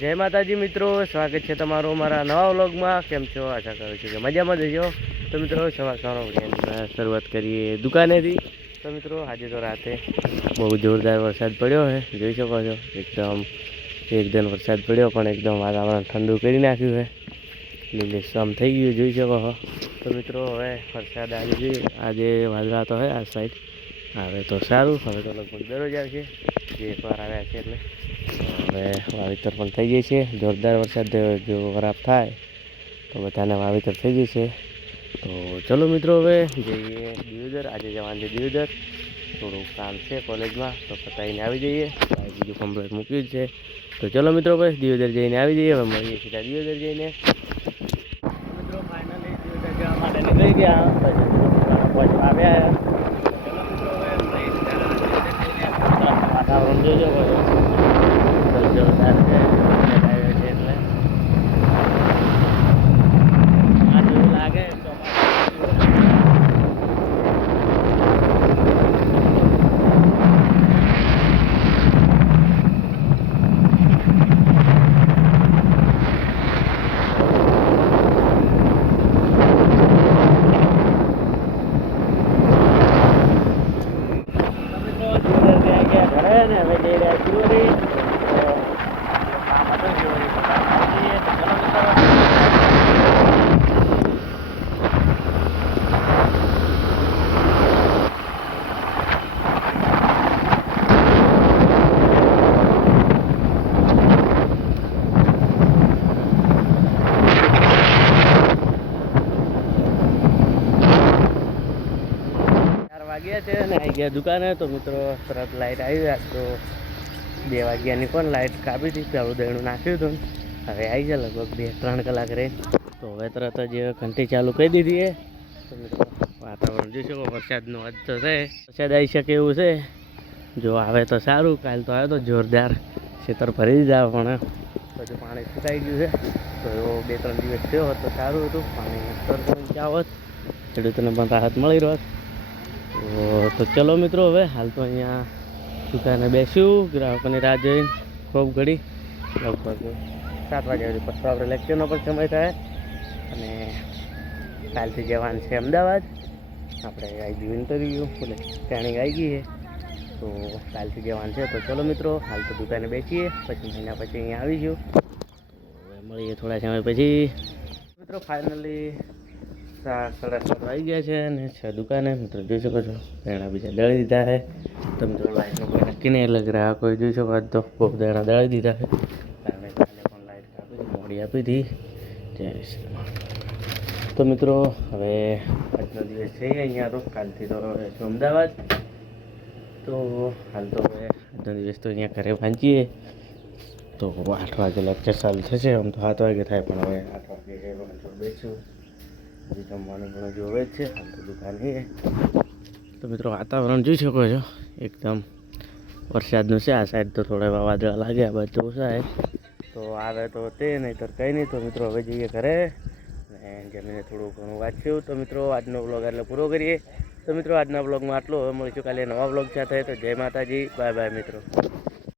જય માતાજી મિત્રો, સ્વાગત છે તમારું મારા નવા વ્લોગમાં। કેમ છો? આશા કરું છું કે મજામાં જ હશો। તો મિત્રો સવારનો શરૂઆત કરીએ દુકાનેથી। તો મિત્રો આજે તો રાતે બહુ જોરદાર વરસાદ પડ્યો છે, જોઈ શકો છો। એકદમ વરસાદ પડ્યો પણ એકદમ વાતાવરણ ઠંડુ કરી નાખ્યું છે, લીલીછમ થઈ ગયું જોઈ શકો છો। તો મિત્રો હવે વરસાદ આજે વાદળા તો હોય આ સાઈડ, આવે તો સારું। હવે તો લગભગ દરરોજ આવશે, જે એકવાર આવ્યા છે એટલે હવે વાવેતર પણ થઈ ગઈ છે। જોરદાર વરસાદ જો ખરાબ થાય તો બધાને વાવેતર થઈ જશે। તો ચલો મિત્રો હવે જઈએ દિયોદર। આજે જવાનું છે દિયોદર, થોડું કામ છે કોલેજમાં, તો પતાવીને આવી જઈએ। બીજું કમ્પ્લેટ મૂક્યું જ છે। તો ચલો મિત્રો બસ દિયોદર જઈને આવી જઈએ। હવે મળીએ સીધા દિયોદર જઈને। મિત્રો ફાઇનલી દિયોદર જવા માટે નીકળી ગયા, આવ્યા। વાતાવરણ જોજો જોરદાર છે, એટલે આ જેવું લાગે ઘરે ને હવે જઈ રહ્યા છીએ। વાગ્યા છે ને આવી ગયા દુકાને। તો મિત્રો તરત લાઇટ આવી ગયા, તો 2 વાગ્યાની પણ લાઇટ કાપી હતી, ચાલુ દહીણું નાખ્યું હતું, હવે આવી જાય લગભગ 2-3 કલાક રહે। તો હવે તરત જ ઘંટી ચાલુ કરી દીધી છે। તો મિત્રો વાતાવરણ જોઈ શકો, વરસાદનું આજ તો છે, વરસાદ આવી શકે એવું છે। જો આવે તો સારું, કાલ તો આવ્યો તો જોરદાર, ખેતર ભરી દીધા પણ બધું પાણી સુકાઈ ગયું છે। તો એવો 2-3 દિવસ થયો હોત તો સારું હતું, પાણી ક્યાં હોત, ખેડૂતોને પણ રાહત મળી રહે। તો ચલો મિત્રો હવે હાલ તો અહીંયા દુકાને બેસ્યું, ગ્રાહકોની રાહ જોઈને ખૂબ ઘડી, લગભગ 7 વાગ્યા સુધી, પછી આપણે લેક્ચરનો પણ સમય થાય અને કાલથી જવાનું છે અમદાવાદ। આપણે આવી ગયું ઇન્ટરવ્યૂ, એટલે ટ્રેનિંગ આવી ગઈ છે, તો કાલથી જવાનું છે। તો ચલો મિત્રો હાલ તો દુકાને બેસીએ, પછી મહિના પછી અહીંયા આવીશું, તો મળીએ થોડા સમય પછી। મિત્રો ફાઇનલી 7:30 આવી ગયા છે અને છે દુકાને। મિત્રો જોઈ શકો છો દેણા બીજા દળી દીધા છે। તો મિત્રો લાઇટનું કોઈ નક્કી નહીં, એટલે ગ્રાહકોએ જોઈ શકો આજ તો બહુ દેણા દળી દીધા છે, કારણે કાલે પણ લાઇટ કાપી મોડી આપી હતી। તો મિત્રો હવે આજનો દિવસ છે અહીંયા, તો કાલથી તો છું અમદાવાદ। તો હાલ તો હવે આજનો દિવસ તો અહીંયા ઘરે વાંચીએ, તો 8 વાગે લેક્ચર ચાલુ થશે। આમ તો 7 વાગે થાય, પણ હવે 8 વાગે બેસું, હજી જમવાનું ઘણું જોવે જ છે, હાલ તો દુકાન છે। તો મિત્રો વાતાવરણ જોઈ શકો છો, એકદમ વરસાદનું છે। આ સાઈડ તો થોડા એવા વાદળા લાગે, આ બાજુ ઓછા છે, તો આવે તો તે, નહીં તો કંઈ નહીં। તો મિત્રો હવે જઈએ ઘરે અને જમીને થોડું ઘણું વાંચ્યું। તો મિત્રો આજનો વ્લોગ એટલે પૂરો કરીએ। તો મિત્રો આજના વ્લોગમાં આટલું, હવે મળીશું કાલે નવા વ્લોગ સાથે। તો જય માતાજી, બાય બાય મિત્રો।